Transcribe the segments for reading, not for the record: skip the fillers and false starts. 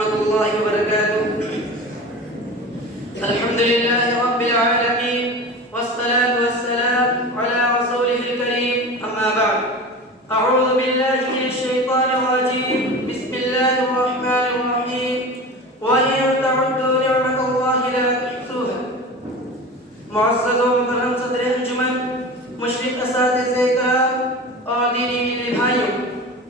ورحمة الله وبركاته. الحمد لله رب العالمين والصلاة والسلام على رسوله الكريم، أما بعد. أعوذ بالله من الشيطان الرجيم. بسم الله الرحمن الرحيم. وإن تعدوا نعمة الله لا تحصوها. معزز و مکرم صدر انجمن، مشرق اساتذہ کرام اور دینی میرے بھائیوں،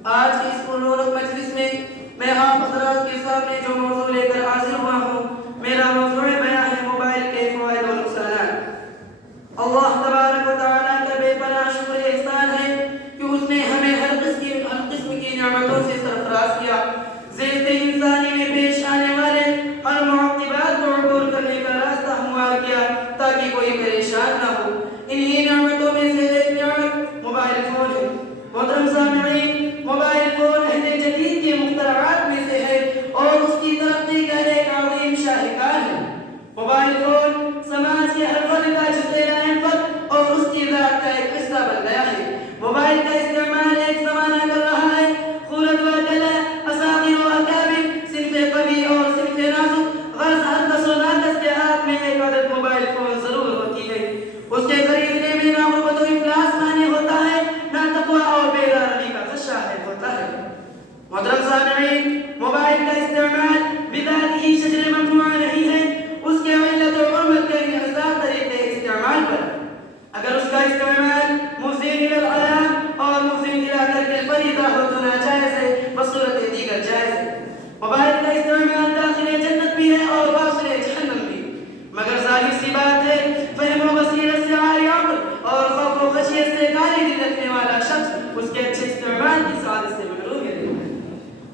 آج کی اس پررونق مجلس میں میں آپ حضرات کے سامنے جو موضوع لے کر حاضر ہوا ہوں، میرا موضوع بیان ہے موبائل کے فوائد و نقصانات۔ اللہ تبارک و تعالیٰ کا بے پناہ شکر احسان ہے کہ اس نے ہمیں ہر قسم کی نعمتوں سے سرفراز کیا، زیست انسانی میں پیش آنے والے ہر معقبات کو عبور کرنے کا راستہ ہموار کیا تاکہ کوئی پریشان نہ ہو۔ انہی نعمتوں میں سے ایک نعمت موبائل فون ہے۔ محترم سامعین، موبائل فون عہد جدید کے مخترعات میں سے ہے اور اس کی ترقی کا ایک عظیم شاہکار ہے۔ موبائل فون سماج کے ہر فرد کا جزء لا ينفك اور اس کی ذات کا ایک حصہ بن گیا ہے۔ موبائل کا استعمال ایک زمانہ کر رہا ہے، خورد و کلا، اساطیر و اکابر، صنف قوی اور صنف نازک، غرض ہر کس و ناکس کے ہاتھ میں ایک عدد موبائل فون ضرور ہوتی ہے۔ اس کے خریدنے میں نہ غربت و افلاس مانے ہوتا ہے، نہ تقوی اور بیداری کا خدشہ ہوتا ہے۔ محترم سامعین، موبائل کا استعمال بذات ہی شجر ممنوع نہیں ہے، اس کے علت و حرمت کے انحصار طریقے استعمال پر۔ اگر اس کا استعمال مفضی الی الحرام اور مفضی الی ترک الفریضہ ہو تو ناجائز ہے، بصورت دیگر جائز ہے۔ موبائل کا استعمال داخل جنت بھی ہے اور واصل جہنم بھی، مگر ظاہر سی بات ہے فہم و بصیرت سے عاری عقل اور خوف و خشیت سے کاری دل رکھنے والا شخص اس کے اچھے استعمال کی سعادت سے محروم ہے۔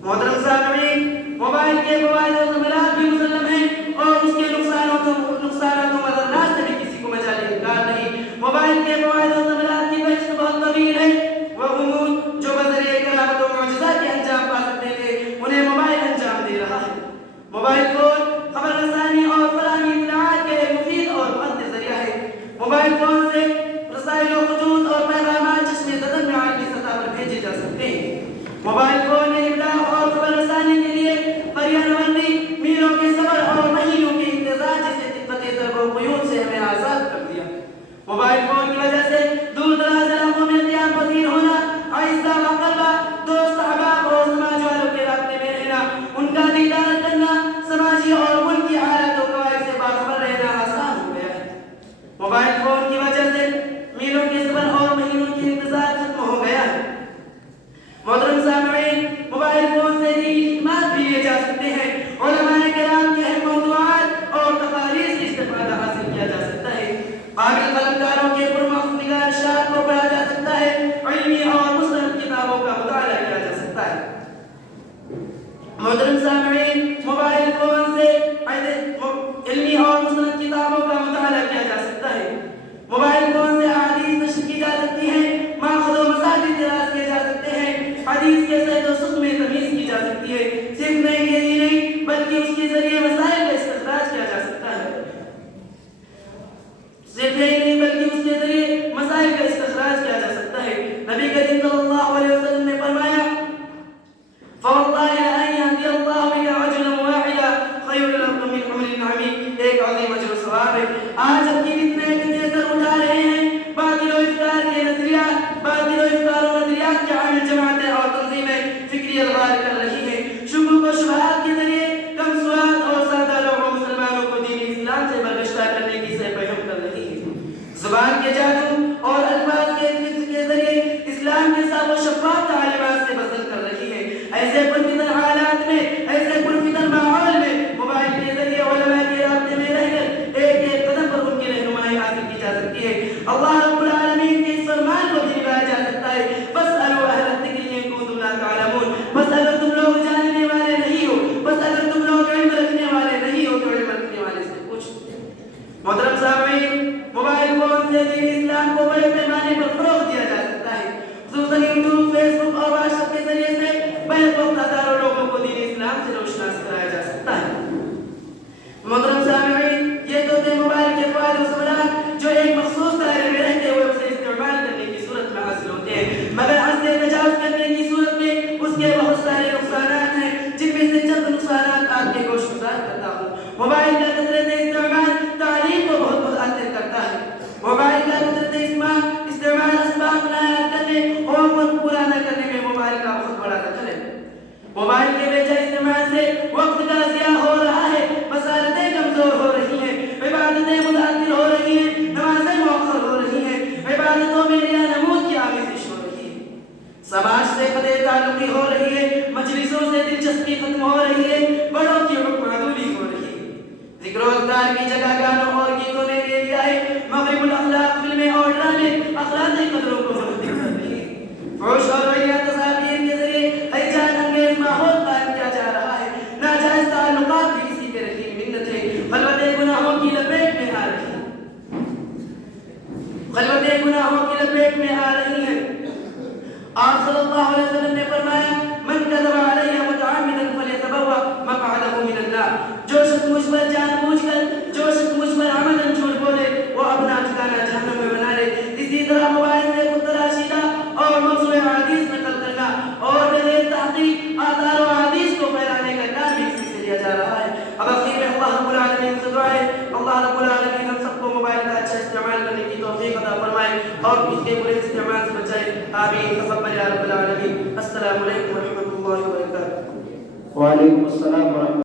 محترم سامعین، موبائل کے فوائد و ثمرات بھی مسلم ہیں اور اس کے نقصانات و مضرات سے بھی کسی کو مجال انکار نہیں۔ موبائل کے فوائد و ثمرات کی فہرست بہت طویل ہے۔ وہ امور جو بذریعہ کرامت و معجزہ کے انجام پا سکتے تھے، انہیں موبائل انجام دے رہا ہے۔ موبائل فون خبر رسانی اور فراہمی اطلاعات کے ایک مفید اور مؤثر ذریعہ ہے۔ موبائل فون سے رسائل و خطوط اور پیغامات چشم زدن میں عالمی سطح پر بھیجے جا سکتے ہیں۔ موبائل فون نے ابلاغ اور خبر رسانی کے لیے قریہ نوردی، میلوں کے سفر اور مہینوں کے انتظار جیسے دقت ضرب و قیود سے ہمیں آزاد کر دیا۔ موبائل فون کی وجہ سے دور دراز علاقوں میں قیام پذیر ہونا، آہستہ و قلبہ، دوست احباب اور سماج والوں کے رابطے میں رہنا، ان کا دیدار کرنا، سماجی اور ملکی حالات و قوائد سے باخبر رہنا آسان ہو گیا ہے۔ موبائل فون کی وجہ سے میلوں کے سفر اور مہینوں کے انتظار ختم ہو گیا ہے۔ محترم سامعین، موبائل فون سے دینی خدمات بھی لیے جا سکتے ہیں۔ علماء کرام کے اہم موضوعات اور تقاریر سے استفادہ حاصل کیا جا سکتا ہے۔ قابل قلمکاروں کے پرمختلف اشعار کو پڑھا جا سکتا ہے، علمی اور مستند کتابوں کا مطالعہ کیا جا سکتا ہے۔ محترم سامعین، موبائل فون سے علمی اور مستند کتابوں کا مطالعہ کیا جا سکتا ہے۔ موبائل فون سے احادیث نشر کی جا سکتی ہیں، ماخذ و مساجد دراز کیے جا سکتے ہیں، حدیث کے صحت و سقم میں تمیز کی جا سکتی ہے۔ صرف یہی نہیں بلکہ اس کے ذریعے مسائل کا استخراج کیا جا سکتا ہے۔ صرف یہی نہیں بلکہ اس کے ذریعے مسائل کا استخراج کیا جا سکتا ہے۔ نبی کریم صلی اللہ علیہ وسلم نے فرمایا فواللہ لأن يهدي الله بك رجلا واحدا خير لك من حمر النعم، ایک عظیم اجر و ثواب ہے۔ آج اب کی فتنے سر اٹھا رہے ہیں، باطل و افکار کے نظریات، باطل و افکار و نظریات کے عامل جماعتیں اور تنظیمیں فکری الغار کر رہی ہیں، شکوک و شبہات کے ذریعے کم سواد اور سادہ لوگوں مسلمانوں کو دین اسلام سے برگشتہ کرنے کی سہ پہم کر رہی ہے۔ زبان کے جادو اور الفاظ کے ذریعے اسلام کے صاف و شفاف تعلیمات سے بدل کر رہی ہے۔ ایسے پرفتن حالات میں، ایسے پرفتن ماحول میں موبائل کے ذریعے علماء کے رابطے میں رہ کر ایک ایک قدم پر ان کی رہنمائی حاصل کی جا سکتی ہے۔ اللہ رب العالمین کے اس فرمان کو بھی نبھایا جا سکتا ہے فاسألوا اہل الذکر ان کنتم لا تعلمون، بس اگر تم لوگ جاننے والے نہیں ہو، بس اگر نقصانات آپ کے گوش گزار کرتا ہوں۔ موبائل کا کثرت استعمال تعلیم کو بہت متاثر کرتا ہے۔ موبائل کا کثرت استعمال اسباب نایاب کرنے، ہوم ورک پورا نہ کرنے میں موبائل کا بہت بڑا دخل ہے۔ موبائل کے بے جا استعمال سے وقت کا ضیاع ہو رہا ہے، مسالتیں کمزور ہو رہی ہیں، عبادتیں متاثر ہو رہی ہیں، نمازیں مؤخر ہو رہی ہیں، عبادتوں میں ریا نمود کی آمیزش ہو رہی ہے، سماج سے قطع تعلقی ہو رہی ہے، مجلسوں سے دلچسپی ختم ہو رہی ہے، بڑوں کی حکم عدولی ہو رہی ہے، ذکر و اذکار کی جگہ گانوں اور گیتوں نے لے لیا ہے، مغرب الاخلاق فلمیں اور ڈرامے اخلاقی قدروں کو منحطر کر رہی ہے، فحش اور وحیات تصاویر کے ذریعے ہیجان انگیز ماحول قائم کیا جا رہا ہے، ناجائز تعلقات بھی اسی کے رہی منتیں خلوتیں گناہوں کی لپیٹ میں آ رہی ہیں، خلوتیں گناہوں کی لپیٹ میں آ رہی ہیں۔ آپ صلی اللہ علیہ وسلم نے فرمایا من کذب علی متعمدا فلیتبوأ مقعده من النار، جو شخص مجھ پر جان بوجھ کر، جو شخص مجھ پر عمداً جھوٹ بولے وہ اپنا ٹھکانہ جہنم میں بنا لے۔ اسی طرح موبائل سے خود تراشیدہ اور موضوع حدیث نقل کرنا اور بغیر تحقیق آثار و حدیث کو پھیلانے کا کام بھی اسی سے لیا جا رہا ہے۔ اب اخیر میں اللہ رب العالمین سے دعا ہے اللہ رب العالمین ہم سب کو موبائل کا اچھا استعمال کرنے کی توفیق عطا فرمائے اور اس کے برے استعمال سے بچائے، آمین تقبل یا رب العالمین۔ السلام علیکم ورحمۃ اللہ وبرکاتہ۔ وعلیکم السلام ورحمۃ